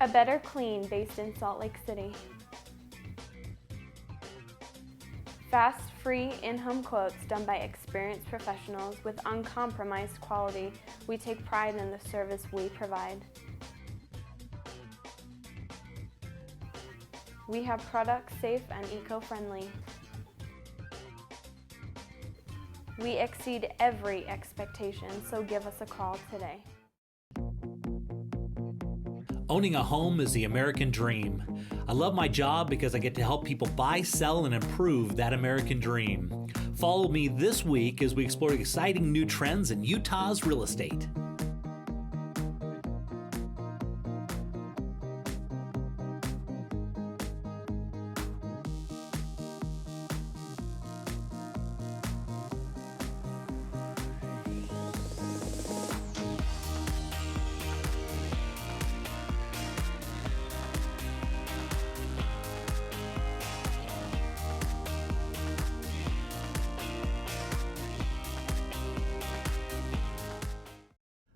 A Better Clean based in Salt Lake City. Fast, free, in-home quotes done by experienced professionals with uncompromised quality. We take pride in the service we provide. We have products safe and eco-friendly. We exceed every expectation, so give us a call today. Owning a home is the American dream. I love my job because I get to help people buy, sell, and improve that American dream. Follow me this week as we explore exciting new trends in Utah's real estate.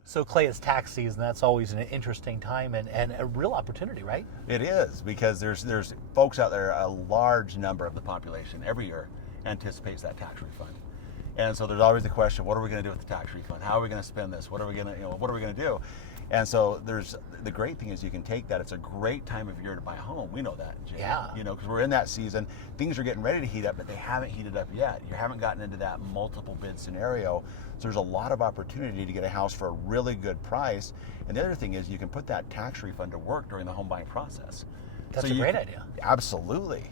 So Clay, it's tax season. That's always an interesting time and a real opportunity, right? It is, because there's folks out there, a large number of the population every year anticipates that tax refund. And so there's always the question, what are we going to do with the tax refund? How are we going to spend this? What are we going to do? And so the great thing is you can take that. It's a great time of year to buy a home. We know that, Jay. Yeah. Because we're in that season. Things are getting ready to heat up, but they haven't heated up yet. You haven't gotten into that multiple bid scenario. So there's a lot of opportunity to get a house for a really good price. And the other thing is you can put that tax refund to work during the home buying process. That's a great idea. Absolutely.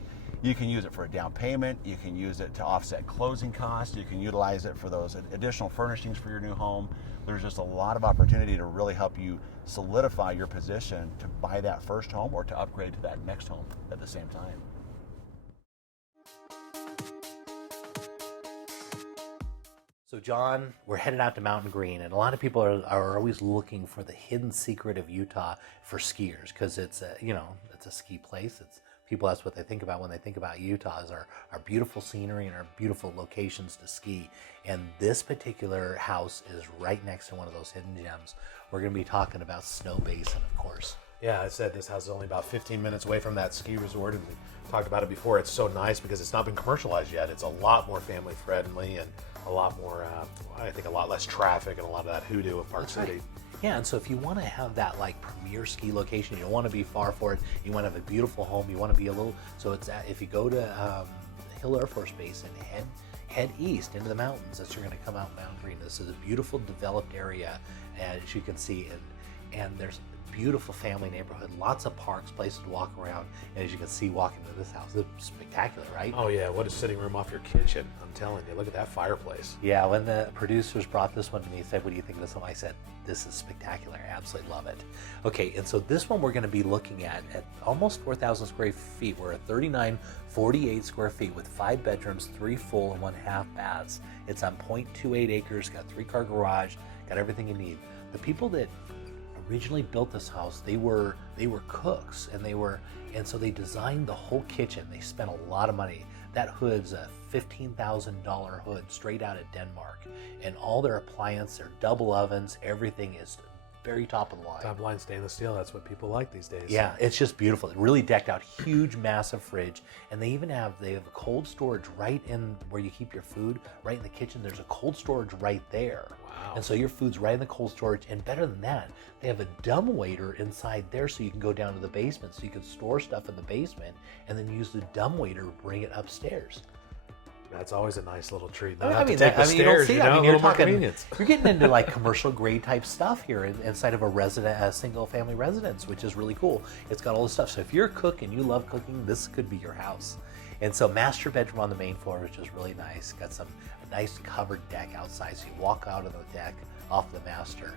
You can use it for a down payment. You can use it to offset closing costs. You can utilize it for those additional furnishings for your new home. There's just a lot of opportunity to really help you solidify your position to buy that first home or to upgrade to that next home at the same time. So John, we're headed out to Mountain Green, and a lot of people are always looking for the hidden secret of Utah for skiers, because it's a ski place. That's what they think about when they think about Utah, is our beautiful scenery and our beautiful locations to ski. And this particular house is right next to one of those hidden gems. We're going to be talking about Snow Basin, of course. Yeah, I said this house is only about 15 minutes away from that ski resort, and we talked about it before. It's so nice because it's not been commercialized yet. It's a lot more family friendly and a lot more, I think, a lot less traffic and a lot of that hoodoo of Park City. Right. Yeah, and so if you want to have that like premier ski location, you don't want to be far for it. You want to have a beautiful home. You want to be a little. So it's if you go to Hill Air Force Base and head east into the mountains, that's you're going to come out Mountain Green. This is a beautiful developed area, as you can see, and there's a beautiful family neighborhood, lots of parks, places to walk around, and as you can see, walking into this house, it's spectacular, right? Oh yeah, what a sitting room off your kitchen. I'm telling you, look at that fireplace. Yeah, when the producers brought this one to me, he said, what do you think of this one? I said, this is spectacular. I absolutely love it. Okay, and so this one we're going to be looking at almost 4,000 square feet. We're at 3,948 square feet with 5 bedrooms, 3 full and 1 half baths. It's on 0.28 acres, got 3-car garage, got everything you need. The people that originally built this house, they were cooks, and so they designed the whole kitchen. They spent a lot of money. That hood's a $15,000 hood straight out of Denmark, and all their appliances, their double ovens, everything is very top of the line. Top line stainless steel, that's what people like these days. Yeah, it's just beautiful. It really decked out, huge, massive fridge, and they have a cold storage right in where you keep your food, right in the kitchen. There's a cold storage right there. Wow. And so your food's right in the cold storage, and better than that, they have a dumbwaiter inside there, so you can go down to the basement, so you can store stuff in the basement, and then use the dumbwaiter to bring it upstairs. That's always a nice little treat. I Not have to mean, take the you don't stairs, see you that. know, I mean, a you're little more talking, convenience. you're getting into like commercial grade type stuff here inside of a single family residence, which is really cool. It's got all this stuff. So if you're a cook and you love cooking, this could be your house. And so master bedroom on the main floor, which is really nice. Got a nice covered deck outside, so you walk out of the deck off the master.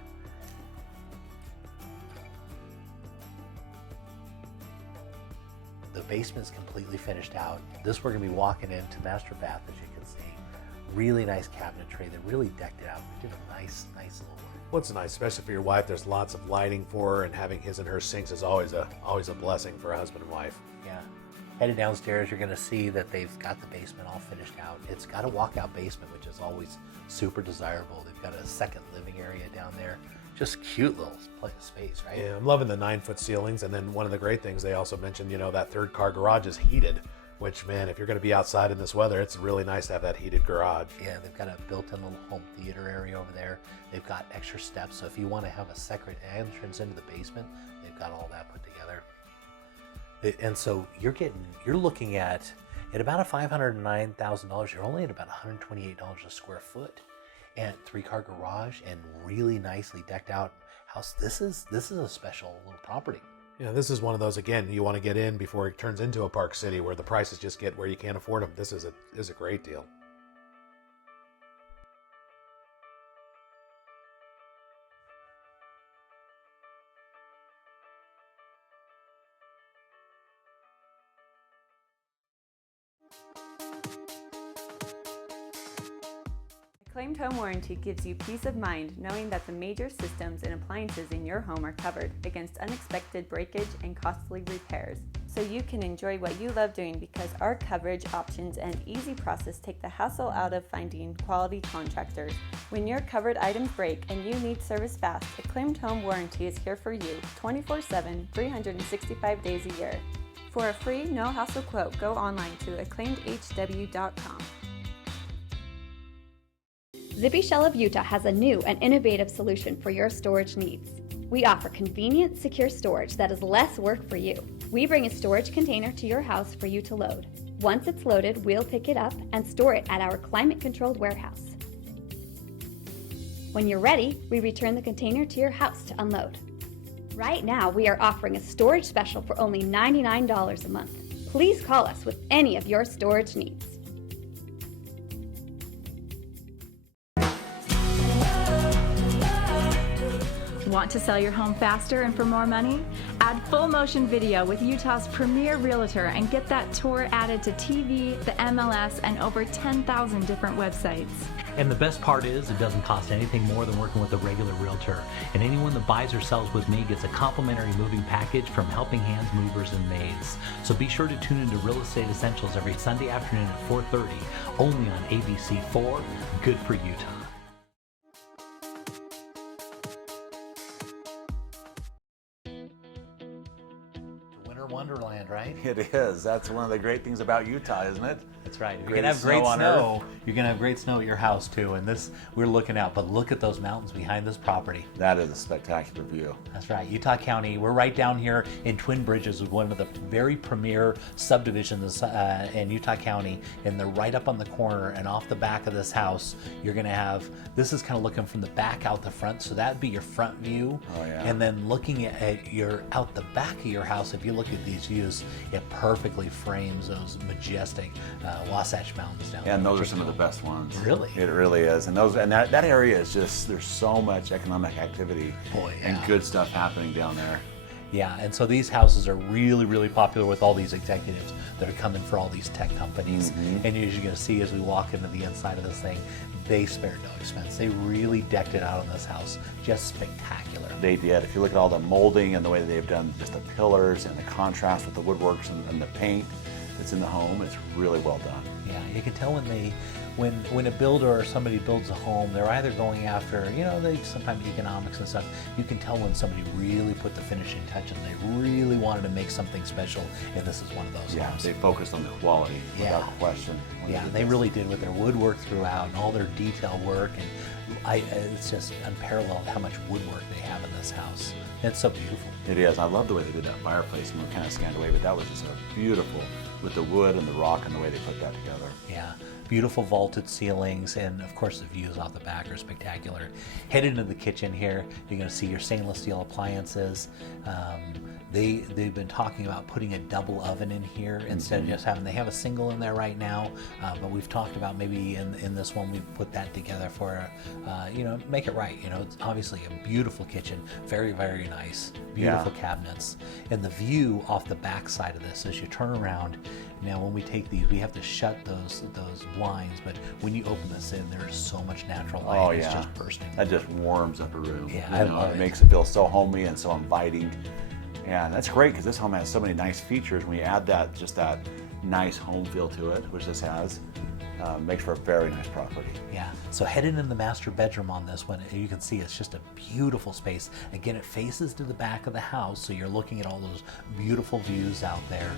The basement's completely finished out. This we're gonna be walking into master bath, as you can see. Really nice cabinetry. They really decked it out. They did a nice little work. What's nice, especially for your wife, there's lots of lighting for her, and having his and her sinks is always a blessing for a husband and wife. Yeah. Headed downstairs, you're gonna see that they've got the basement all finished out. It's got a walkout basement, which is always super desirable. They've got a second living area down there. just cute little space, right? Yeah, I'm loving the 9-foot ceilings, and then one of the great things they also mentioned, that third car garage is heated, which, man, if you're going to be outside in this weather, it's really nice to have that heated garage. Yeah, they've got a built-in little home theater area over there. They've got extra steps, so if you want to have a separate entrance into the basement, they've got all that put together. And so you're looking at about a $509,000. You're only at about $128 a square foot, and 3-car garage and really nicely decked out house. This is a special little property. Yeah, this is one of those, again, you want to get in before it turns into a Park City where the prices just get where you can't afford them. This is a great deal. Acclaimed Home Warranty gives you peace of mind knowing that the major systems and appliances in your home are covered against unexpected breakage and costly repairs. So you can enjoy what you love doing because our coverage options and easy process take the hassle out of finding quality contractors. When your covered items break and you need service fast, Acclaimed Home Warranty is here for you 24/7, 365 days a year. For a free, no-hassle quote, go online to acclaimedhw.com. Zippy Shell of Utah has a new and innovative solution for your storage needs. We offer convenient, secure storage that is less work for you. We bring a storage container to your house for you to load. Once it's loaded, we'll pick it up and store it at our climate-controlled warehouse. When you're ready, we return the container to your house to unload. Right now, we are offering a storage special for only $99 a month. Please call us with any of your storage needs. Want to sell your home faster and for more money? Add full motion video with Utah's premier realtor and get that tour added to TV, the MLS, and over 10,000 different websites. And the best part is it doesn't cost anything more than working with a regular realtor. And anyone that buys or sells with me gets a complimentary moving package from Helping Hands Movers and Maids. So be sure to tune into Real Estate Essentials every Sunday afternoon at 4:30, only on ABC4. Good for Utah. Wonderland, right? It is. That's one of the great things about Utah, isn't it? That's right. You're Greatest gonna have great snow on snow. You're gonna have great snow at your house too. And this, we're looking out, but look at those mountains behind this property. That is a spectacular view. That's right. Utah County. We're right down here in Twin Bridges, with one of the very premier subdivisions in Utah County, and they're right up on the corner. And off the back of this house, you're gonna have. This is kind of looking from the back out the front, so that'd be your front view. Oh yeah. And then looking at your out the back of your house, if you look at these views, it perfectly frames those majestic Wasatch Mountains down there. And those are some of the best ones. Really? It really is. And that area is just, there's so much economic activity. Boy, yeah. And good stuff happening down there. Yeah, and so these houses are really, really popular with all these executives that are coming for all these tech companies. Mm-hmm. And you're going to see as we walk into the inside of this thing, they spared no expense. They really decked it out on this house. Just spectacular. They did. If you look at all the molding and the way that they've done just the pillars and the contrast with the woodworks and the paint that's in the home, it's really well done. Yeah, you can tell when a builder or somebody builds a home, they're either going after, they sometimes economics and stuff. You can tell when somebody really put the finishing touches. They really wanted to make something special, and this is one of those homes. They focused on the quality without question. Yeah, they really did with their woodwork throughout and all their detail work, and it's just unparalleled how much woodwork they have in this house. It's so beautiful. It is. I love the way they did that fireplace, and we kind of scanned away, but that was just beautiful with the wood and the rock and the way they put that together. Yeah, beautiful vaulted ceilings, and of course the views off the back are spectacular. Head into the kitchen here, you're going to see your stainless steel appliances. They've been talking about putting a double oven in here instead of just having, they have a single in there right now, but we've talked about maybe in this one we put that together for, make it right. It's obviously a beautiful kitchen, very, very nice, beautiful cabinets. And the view off the back side of this, as you turn around, now when we take these, we have to shut those blinds, but when you open this in, there's so much natural light. Oh, It's yeah. just bursting. That just warms up a room. Yeah, I love it. It makes it feel so homey and so inviting. And that's great because this home has so many nice features. When you add that nice home feel to it, which this has, makes for a very nice property. Yeah, so heading in the master bedroom on this one, you can see it's just a beautiful space. Again, it faces to the back of the house, so you're looking at all those beautiful views out there,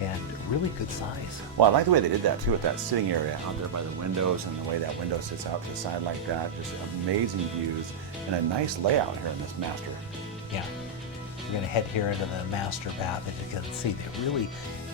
and really good size. Well, I like the way they did that too, with that sitting area out there by the windows, and the way that window sits out to the side like that. Just amazing views and a nice layout here in this master. Yeah, we're gonna head here into the master bath, and you can see they really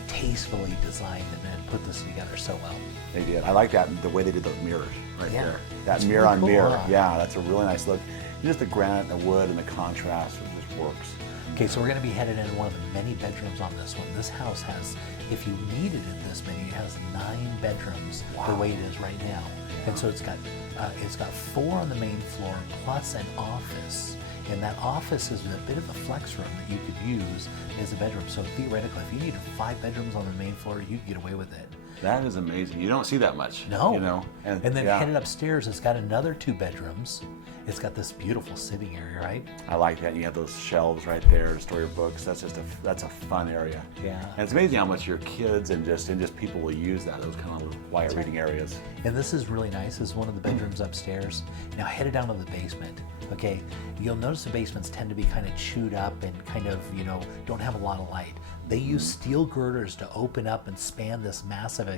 tastefully designed and put this together so well. They did. I like that, the way they did those mirrors right Yeah, there. That that's mirror really on cool, mirror. huh? Yeah, that's a really nice look. Just the granite, the wood, and the contrast, it just works. Okay, so we're gonna be headed into one of the many bedrooms on this one. This house has, if you needed it this many, it has 9 bedrooms the way it is right now. And so it's got 4 on the main floor plus an office. And that office is a bit of a flex room that you could use as a bedroom. So theoretically, if you needed 5 bedrooms on the main floor, you could get away with it. That is amazing. You don't see that much. No. You know? And then headed upstairs, it's got another 2 bedrooms. It's got this beautiful sitting area, right? I like that. You have those shelves right there to store your books. That's a fun area. Yeah. And it's amazing how much your kids and just people will use that, those kind of quiet reading areas. And this is really nice. This is one of the bedrooms upstairs. Now headed down to the basement. Okay, you'll notice the basements tend to be kind of chewed up and kind of, don't have a lot of light. They use steel girders to open up and span this massive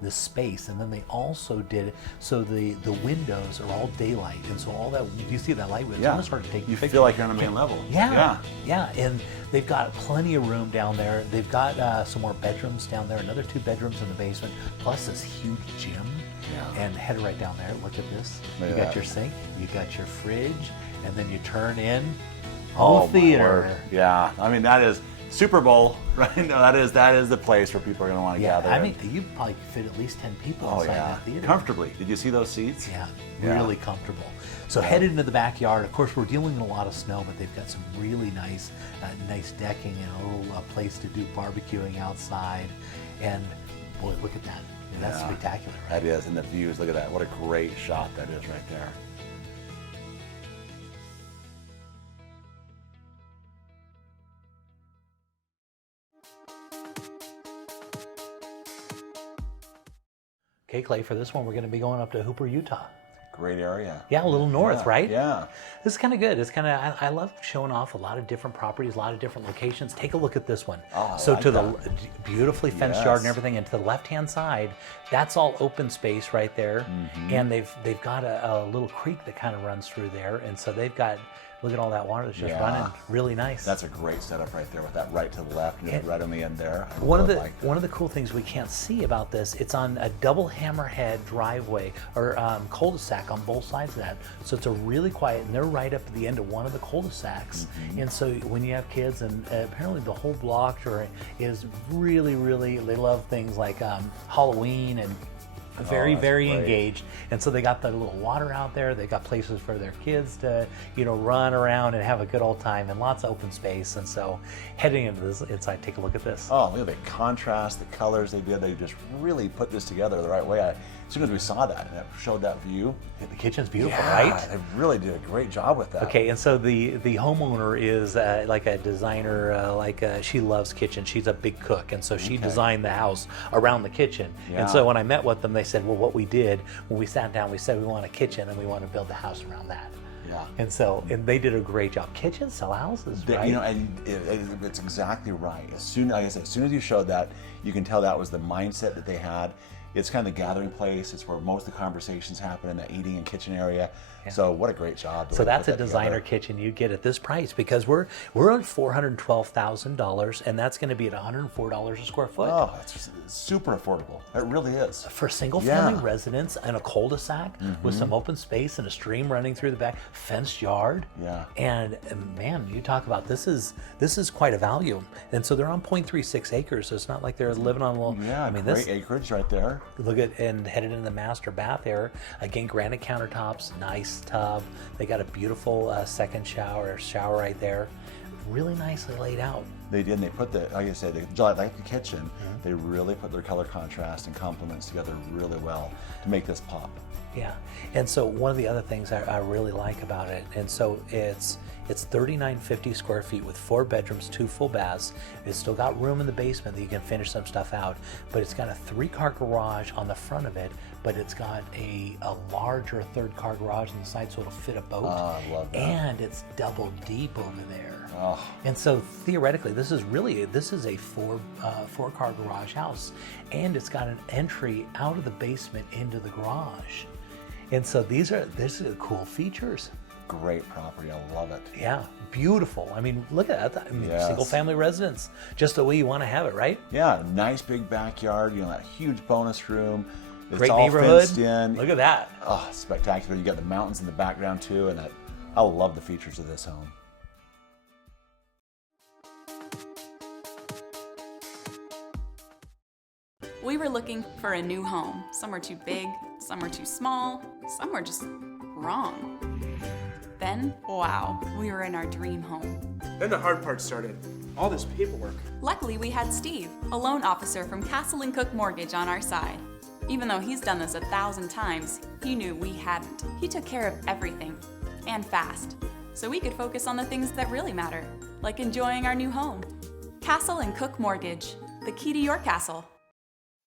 this space, and then they also did so the windows are all daylight, and so all that you see that light. It's almost hard to take. You feel like you're on the main level. Yeah, and they've got plenty of room down there. They've got some more bedrooms down there, another 2 bedrooms in the basement, plus this huge gym. Yeah. And head right down there. Look at this. You got your sink, you got your fridge, and then you turn in home theater. Yeah, I mean that is Super Bowl, right? No, that is the place where people are going to want to gather. I mean, you probably fit at least 10 people inside that theater. Comfortably. Did you see those seats? Yeah, really comfortable. So headed into the backyard. Of course, we're dealing in a lot of snow, but they've got some really nice decking and a little place to do barbecuing outside. And boy, look at that. That's spectacular, right? That is, and the views, look at that. What a great shot that is right there. Okay, Clay, for this one, we're going to be going up to Hooper, Utah. Great area. Yeah, a little north, right? Yeah. This is kind of good. It's kind of, I love showing off a lot of different properties, a lot of different locations. Take a look at this one. Oh, so like to that. the beautifully fenced yard and everything, and to the left-hand side, that's all open space right there. And they've got a little creek that kind of runs through there, and so they've got, look at all that water that's just running. Really nice. That's a great setup right there with that right to the left, just right on the end there. One of the cool things we can't see about this, it's on a double hammerhead driveway or cul-de-sac on both sides of that. So it's a really quiet, and they're right up at the end of one of the cul-de-sacs. And so when you have kids, and apparently the whole block is really, really, they love things like Halloween and very engaged. And so they got the little water out there. They got places for their kids to, run around and have a good old time, and lots of open space. And so heading into this inside, take a look at this. Oh, look at the contrast, the colors they did. They just really put this together the right way. As soon as we saw that and it showed that view. The kitchen's beautiful, right? They really did a great job with that. Okay, and so the homeowner is like a designer, she loves kitchen. She's a big cook, and so she designed the house around the kitchen. Yeah. And so when I met with them, they said, well, what we did, when we sat down, we said we want a kitchen and we want to build the house around that. Yeah. And so, and they did a great job. Kitchens sell houses, right? And it's exactly right. As soon as you showed that, you can tell that was the mindset that they had. It's kind of the gathering place. It's where most of the conversations happen, in the eating and kitchen area. Yeah. So what a great job. So that's a designer kitchen you get at this price, because we're at $412,000, and that's going to be at $104 a square foot. Oh, it's super affordable. It really is. For single family residence and a cul-de-sac with some open space and a stream running through the back, fenced yard. Yeah. And man, you talk about this is quite a value. And so they're on 0.36 acres, so it's not like they're living on a little. Yeah, I mean, great acreage right there. Look at, and headed into the master bath there. Again, granite countertops, nice tub. They got a beautiful second shower right there. Really nicely laid out. They did, and they put like I said, like the kitchen, they really put their color contrast and complements together really well to make this pop. Yeah, and so one of the other things I really like about it, and so it's It's 3,950 square feet with 4 bedrooms, 2 full baths. It's still got room in the basement that you can finish some stuff out, but it's got a 3-car garage on the front of it, but it's got a larger 3rd-car garage on the side, so it'll fit a boat. I love that. And it's double deep over there. Oh. And so theoretically, this is a 4-car garage house, and it's got an entry out of the basement into the garage. And so these are cool features. Great property, I love it. Yeah, beautiful. I mean, look at that. I mean, Yes. single family residence, just the way you want to have it, right? Yeah, nice big backyard, that huge bonus room. It's Great all neighborhood. fenced in. Look at that. Oh, spectacular. You got the mountains in the background too, and I love the features of this home. We were looking for a new home. Some were too big, some were too small, some were just wrong. Then, wow, we were in our dream home. Then the hard part started. All this paperwork. Luckily, we had Steve, a loan officer from Castle & Cook Mortgage, on our side. Even though he's done this 1,000 times, he knew we hadn't. He took care of everything, and fast, so we could focus on the things that really matter, like enjoying our new home. Castle & Cook Mortgage, the key to your castle.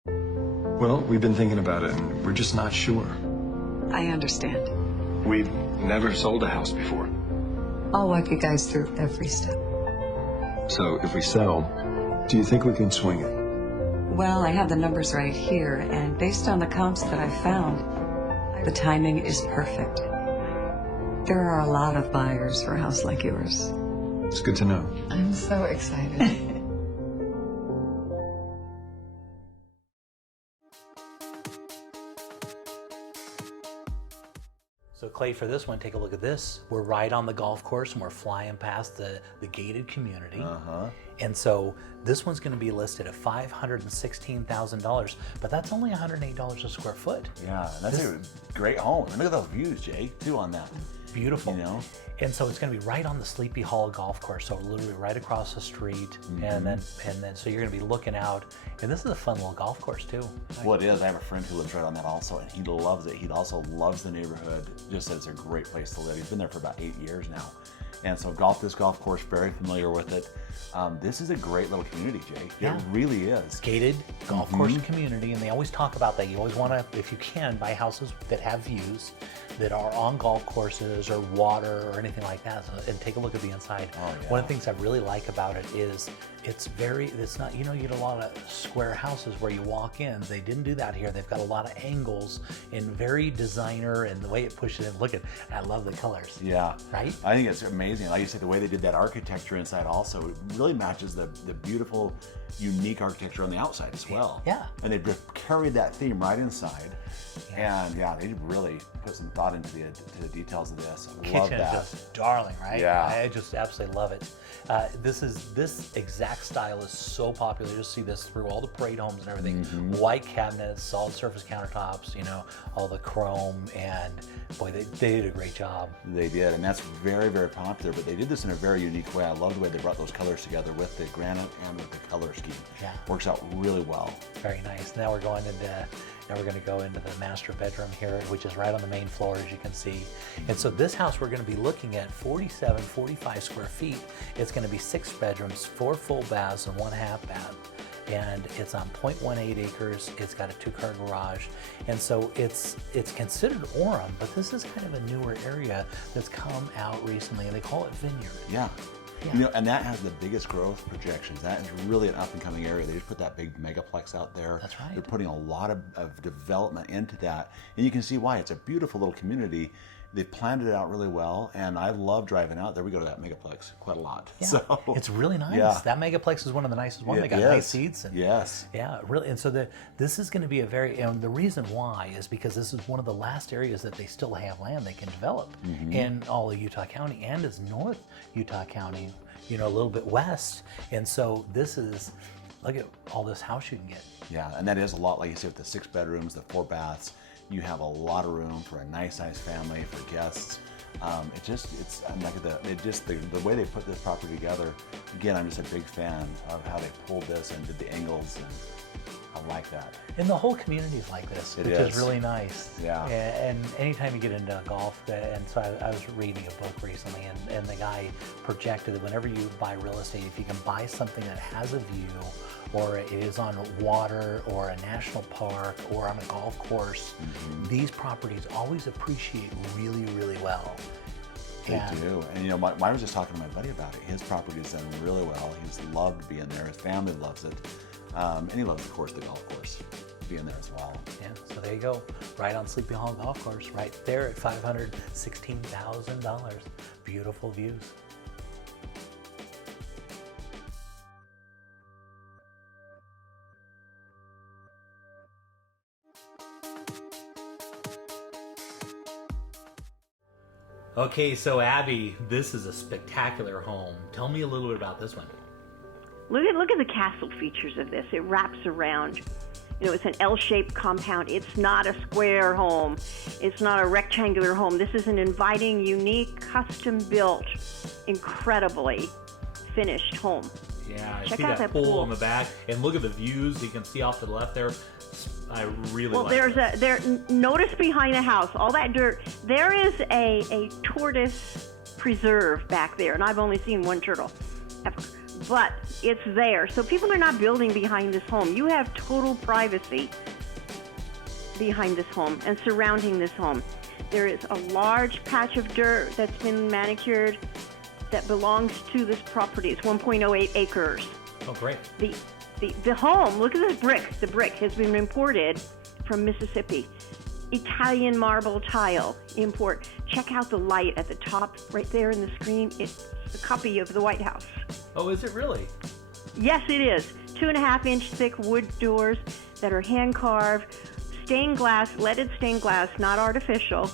Well, we've been thinking about it, and we're just not sure. I understand. We've never sold a house before. I'll walk you guys through every step. So if we sell, do you think we can swing it? Well, I have the numbers right here, and based on the comps that I found, the timing is perfect. There are a lot of buyers for a house like yours. It's good to know. I'm so excited. So Clay, for this one, take a look at this. We're right on the golf course and we're flying past the gated community. And so this one's going to be listed at $516,000, but that's only $108 a square foot. Yeah, that's a great home. And look at those views, Jay, too, on that. Beautiful. And so it's going to be right on the Sleepy Hollow golf course, so literally right across the street. And then so you're going to be looking out, and this is a fun little golf course too. Well, it is. I have a friend who lives right on that also, and he loves it. He also loves the neighborhood. Just says it's a great place to live. He's been there for about 8 years now. And so this golf course, very familiar with it. This is a great little community, Jay. Yeah. It really is. Gated golf course community, and they always talk about that. You always want to, if you can, buy houses that have views, that are on golf courses or water or anything like that, and take a look at the inside. Oh, yeah. One of the things I really like about it is it's not, you get a lot of square houses where you walk in. They didn't do that here. They've got a lot of angles and very designer, and the way it pushes in. Look at, I love the colors. Yeah. Right? I think it's amazing. Like you said, the way they did that architecture inside also, it really matches the beautiful, unique architecture on the outside as well. Yeah. And they carried that theme right inside. Yeah. And yeah, they really put some thought into the details of this. I love Kitchen that. is just darling, right? Yeah. I just absolutely love it. This exact style is so popular. You just see this through all the parade homes and everything. White cabinets, solid surface countertops, all the chrome, and boy, they did a great job. They did, and that's very, very popular, but they did this in a very unique way. I love the way they brought those colors together with the granite and with the color scheme. Yeah. Works out really well. Very nice. Now we're going to go into the master bedroom here, which is right on the main floor, as you can see. And so this house, we're going to be looking at 45 square feet. It's going to be 6 bedrooms, 4 full baths, and 1 half bath. And it's on 0.18 acres. It's got a 2-car garage. And so it's considered Orem, but this is kind of a newer area that's come out recently, and they call it Vineyard. Yeah. Yeah. And that has the biggest growth projections. That is really an up-and-coming area. They just put that big megaplex out there. That's right. They're putting a lot of development into that. And you can see why. It's a beautiful little community. They've planned it out really well, and I love driving out there. We go to that megaplex quite a lot. Yeah, so, it's really nice. Yeah. That megaplex is one of the nicest ones. They got Yes. nice seats. And, Yes. Yeah, really. And so this is going to be and the reason why is because this is one of the last areas that they still have land they can develop in all of Utah County, and is North Utah County, a little bit west. And so look at all this house you can get. Yeah, and that is a lot, like you said, with the 6 bedrooms, the 4 baths. You have a lot of room for a nice sized family, for guests. The way they put this property together. Again, I'm just a big fan of how they pulled this and did the angles, and I like that. And the whole community is like this, It which is. is really nice. Yeah. And anytime you get into golf, and so I was reading a book recently, and the guy projected that whenever you buy real estate, if you can buy something that has a view, or it is on water, or a national park, or on a golf course, these properties always appreciate really, really well. They do. And I was just talking to my buddy about it. His property's done really well. He's loved being there. His family loves it. And he loves, of course, the golf course, being there as well. Yeah, so there you go. Right on Sleepy Hollow Golf Course, right there at $516,000. Beautiful views. Okay, so Abby, this is a spectacular home. Tell me a little bit about this one. Look at the castle features of this. It wraps around. It's an L-shaped compound. It's not a square home. It's not a rectangular home. This is an inviting, unique, custom-built, incredibly finished home. Yeah, I Check see out that that pool pool. in the back, and look at the views you can see off to the left there. I really like it. Notice behind the house, all that dirt. There is a tortoise preserve back there, and I've only seen one turtle ever. But it's there. So people are not building behind this home. You have total privacy behind this home and surrounding this home. There is a large patch of dirt that's been manicured that belongs to this property. It's 1.08 acres. Oh, great. The home, look at this brick. The brick has been imported from Mississippi. Italian marble tile import. Check out the light at the top right there in the screen. It's a copy of the White House. Oh, is it really? Yes, it is. 2.5-inch thick wood doors that are hand carved, stained glass, leaded stained glass, not artificial.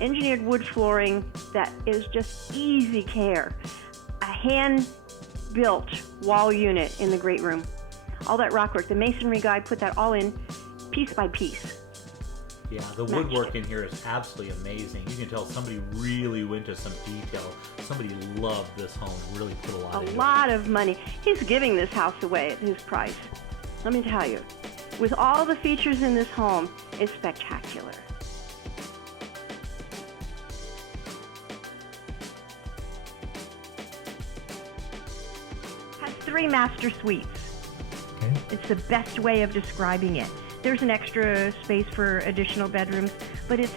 Engineered wood flooring that is just easy care. A hand-built wall unit in the great room. All that rockwork. The masonry guy put that all in piece by piece. Yeah, the woodwork in here is absolutely amazing. You can tell somebody really went to some detail. Somebody loved this home, really put a lot into it. A lot of money. He's giving this house away at his price. Let me tell you, with all the features in this home, it's spectacular. Has 3 master suites. Okay. It's the best way of describing it. There's an extra space for additional bedrooms, but it's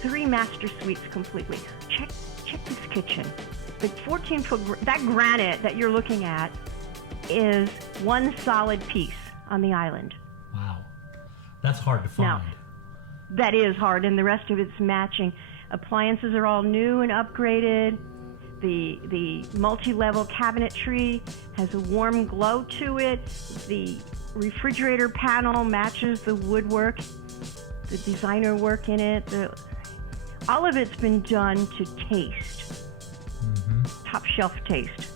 3 master suites completely. Check this kitchen. The 14-foot, that granite that you're looking at is one solid piece on the island. Wow. That's hard to find. Now, that is hard, and the rest of it's matching. Appliances are all new and upgraded. The multi-level cabinetry has a warm glow to it. The refrigerator panel matches the woodwork, the designer work in it. All of it's been done to taste. Top shelf taste.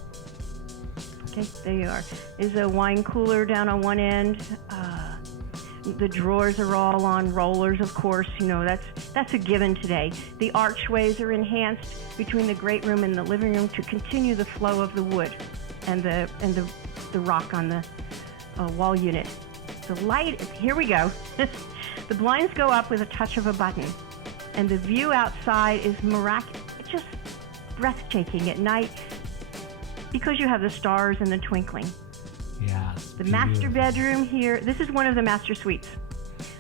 Okay, there you are. There's a wine cooler down on one end. The drawers are all on rollers, of course. That's a given today. The archways are enhanced between the great room and the living room to continue the flow of the wood and the rock on the wall unit. The light, here we go. The blinds go up with a touch of a button, and the view outside is miraculous. It's just breathtaking at night because you have the stars and the twinkling. Yeah. The master bedroom here, this is one of the master suites.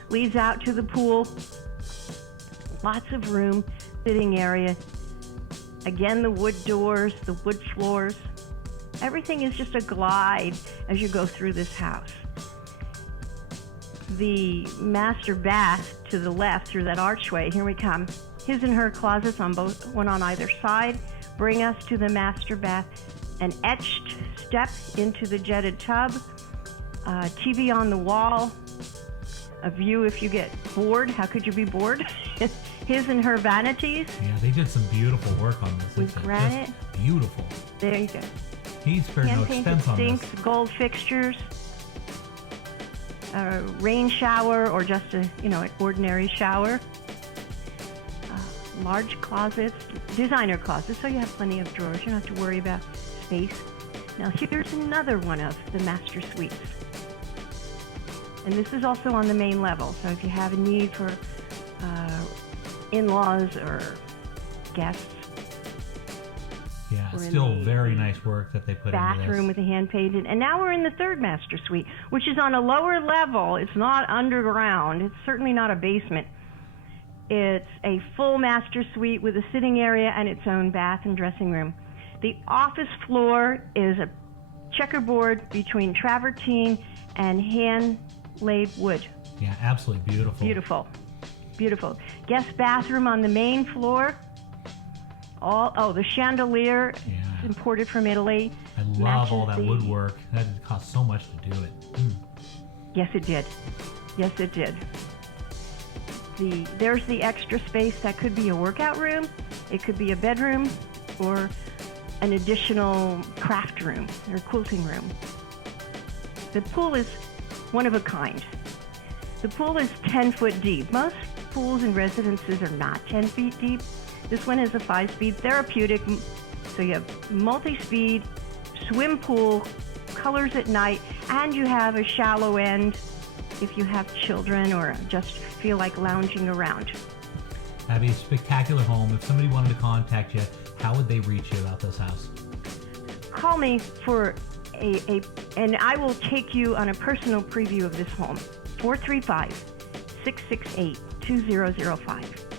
Leads out to the pool. Lots of room, sitting area. Again, the wood doors, the wood floors. Everything is just a glide as you go through this house. The master bath to the left through that archway, here we come. His and her closets on both, one on either side, bring us to the master bath. An etched step into the jetted tub, TV on the wall, a view if you get bored. How could you be bored? His and her vanities. Yeah, they did some beautiful work on this. With granite. Just beautiful. There you go. He spared no Hand-painted expense on sinks, this. gold fixtures, a rain shower or just an ordinary shower. Large closets, designer closets, so you have plenty of drawers. You don't have to worry about space. Now here's another one of the master suites. And this is also on the main level. So if you have a need for in-laws or guests. Yeah, still very nice work that they put into this. Bathroom with a hand-painted. And now we're in the third master suite, which is on a lower level. It's not underground. It's certainly not a basement. It's a full master suite with a sitting area and its own bath and dressing room. The office floor is a checkerboard between travertine and hand-laid wood. Yeah, absolutely beautiful. Beautiful. Beautiful. Guest bathroom on the main floor. The chandelier is imported from Italy. I love all that woodwork. That cost so much to do it. Yes, it did. Yes, it did. There's the extra space. That could be a workout room. It could be a bedroom or an additional craft room or quilting room. The pool is one of a kind. The pool is 10 foot deep. Most pools and residences are not 10 feet deep. This one is a 5-speed therapeutic, so you have multi-speed, swim pool, colors at night, and you have a shallow end if you have children or just feel like lounging around. Abby, a spectacular home. If somebody wanted to contact you, how would they reach you about this house? Call me for and I will take you on a personal preview of this home. 435-668-2005.